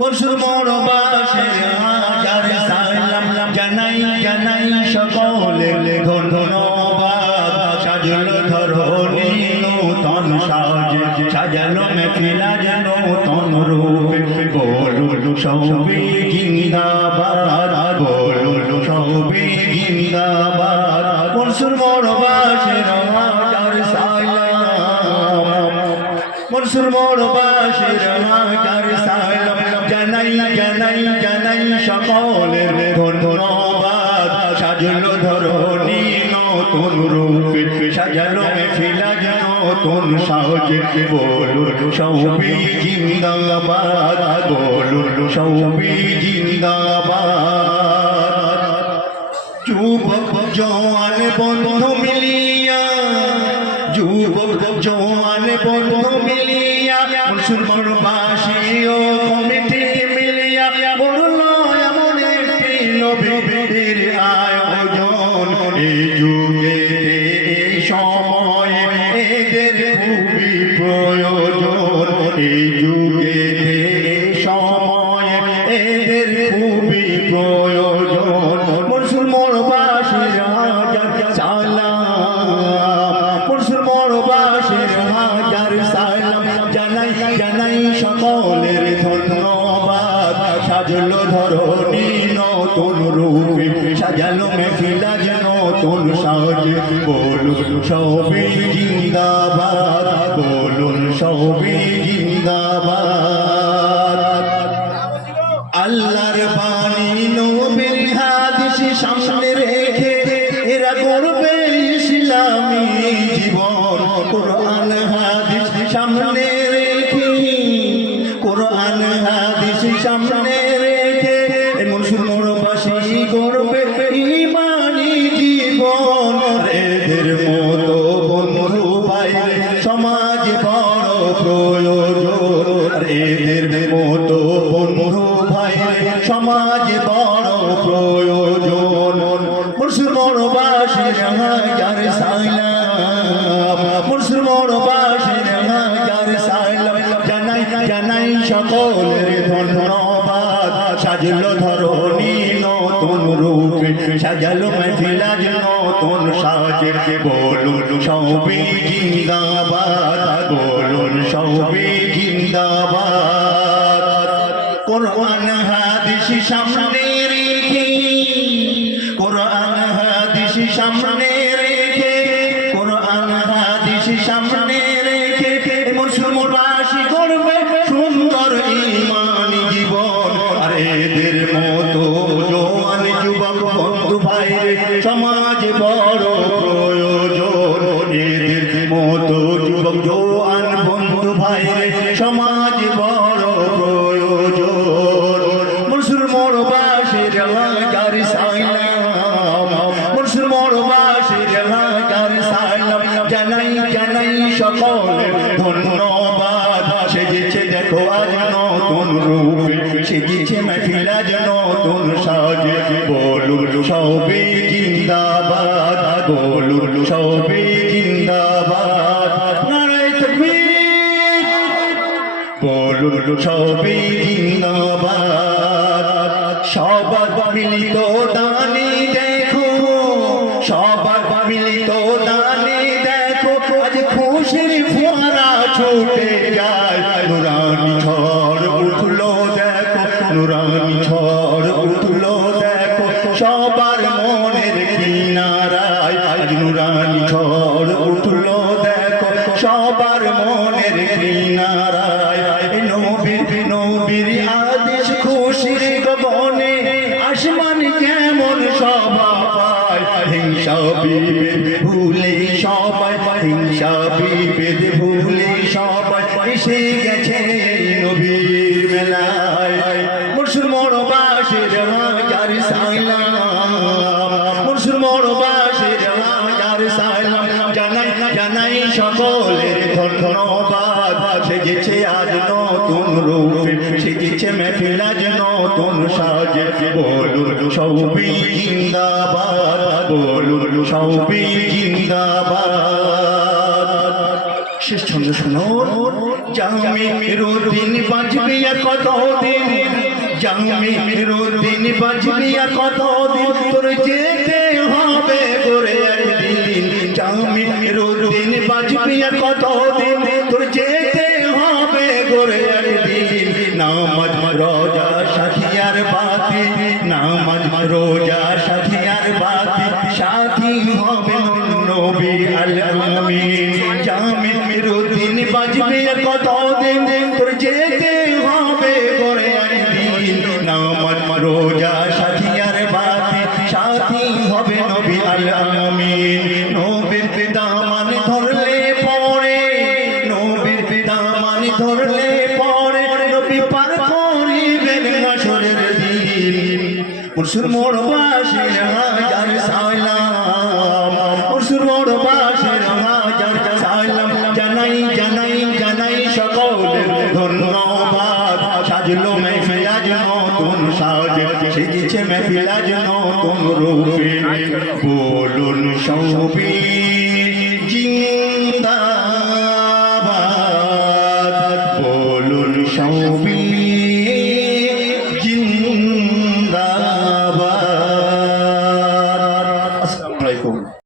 মনসুর মরবাসের হাজার সালাম জানাই জানাই সকলে ধন্যবাদ। সাজলো ধরণী নূতন সাজে, সাজালো মেফিলা যেন নূতন রূপে। বলুন সবে জিন্দাবাদ, বলুন সবে জিন্দাবাদ। মনসুর মরবাসের হাজার সালাম, মনসুর মরবাসের হাজার সালাম জানাই জানাই জানাই সকলের ধন্যবাদ। সাজলো ধরণী নতুন রূপে, সাজালো মেফিলা যেন নতুন সাজে। বলুন সবে জিন্দাবাদ, বলুন সবে জিন্দাবাদ। যুবক জওয়ান বন্ধু মিলিয়া, যুবক জওয়ান বন্ধু মিলিয়া, মনসুর মরবাসী ও কমিটি মিলিয়া বললো এমন একটি নবীর আয়োজন। এই যুগে এই সময়ে এদের খুবই প্রয়োজন। এই যুগে এই সময়ে এদের খুবই প্রয়োজন। মনসুর মরবাসীর হাজার সালাম, মনসুর মরবাসীর হাজার সালাম জানাই জানাই সকলের ধন্যবাদ। সাজলো ধরণী নতুন রূপে, সাজালো মেফিলা যেন নতুন সাজে। বলুন সবে জিন্দাবাদ, বলুন সবে জিন্দাবাদ। আল্লাহর বাণী নবীর হাদিস সামনে রেখে এরা করবে ইসলামী জীবন। কোরআন হাদিস সামনে রেখে, কোরআন হাদিস সামনে রেখে মনসুর মরবাসী করবে ঈমানী জীবন। এদের মতো বন্ধু ভাই সমাজ বড় প্রয়োজন। এদের মতো বন্ধু ভাই সমাজ বড় প্রয়োজন। মনসুর মরবাসীর হাজার সালাম, মনসুর মরবাসীর হাজার সালাম জানাই জানাই সকলের ধন্যবাদ। সাজলো ধরণী নতুন রূপে, সাজালো মেফিলা যেন নতুন সাজে। বলুন সবে জিন্দাবাদ, বলুন সবে জিন্দাবাদ। কোরআন হাদিস সামনে রেখে, কোরআন হাদিস সামনে রেখে, কোরআন হাদিস সামনে রেখে মনসুর মরবাসী করবে সুন্দর ঈমানী জীবন। আর এদের মতো জওয়ান যুবক বন্ধু ভাই সমাজ বড় প্রয়োজন। এদের মতো যুবক জওয়ান বন্ধু ভাই সমাজ বড় প্রয়োজন। মনসুর মরবাসীর হাজার সালাম, মনসুর মরবাসীর হাজার সালাম জানাই জানাই সকলের ধন্যবাদ। সেজেছে দেখো আজ নতুন রূপে, সেজেছে মেফিলা যেন নতুন সাজে। বলুন সবে জিন্দাবাদ, বলুন সবে জিন্দাবাদ। নারায়ে তাকবীর, বলুন সবে জিন্দাবাদ। সবার মিলিত দানি দেখো, সবার মিলিত দানি দেখো, আজ খুশির ফোয়ারা ছুটে যায়। নুরানি ঝড় উঠলো দেখো, নুরানি ঝড় উঠলো দেখো, সবার মনের কিনারায়। আজ নুরানি ঝড় উঠলো দেখো, সবার মনের কিনারায়। নবীর নবীর আদেশ খুশির গগনে, আসমান কেমন শোভা পায়। হিংসা বিভেদ ভুলে সবাই, হিংসা বিভেদ ভুলে সবাই এসে গেছে নবীর মেলায়। মনসুর মরবাসীর হাজার সালাম, মনসুর মরবাসীর হাজার সালাম জানাই জানাই সকলের ধন্যবাদ। সেজেছে আজ নতুন রূপে, সেজেছে মেফিলা যেন নতুন সাজে। বলুন সবে জিন্দাবাদ, বলুন সবে জিন্দাবাদ। শেষ ছন্দ শুনুন। জামির দিন বাজবে আর কতদিন, জামির দিন বাজবে আর কতদিন, তোর যেতে হবে করে একদিন। জামির দিন বাজবে আর কতদিন, তোর যেতে হবে করে একদিন। নামাজ রোজা সাথী আর বাতি, নামাজ রোজা সাথী আর বাতি, সাথী হবে নবী আল আমিন। জামির দিন বাজবে আর কতদিন, তোর যেতে হবে করে একদিন। নামাজ রোজা সাথী আর বাতি, সাথী হবে নবী আল আমিন। নবীর দামান ধরলে পরে, নবীর দামান ধরলে পরে, নবী পার করিবেন হাসরের দিন। মুর্শিদ মোর বাসির হাজার সালাম, মুর্শিদ মোর বাসির হাজার সালাম, জানাই জানাই জানাই সকলের ধন্যবাদ। সাজলো মেহফিল আজ নতুন সাজ, সেজেছে মেহফিল আজ নতুন রূপে। বলুন সবই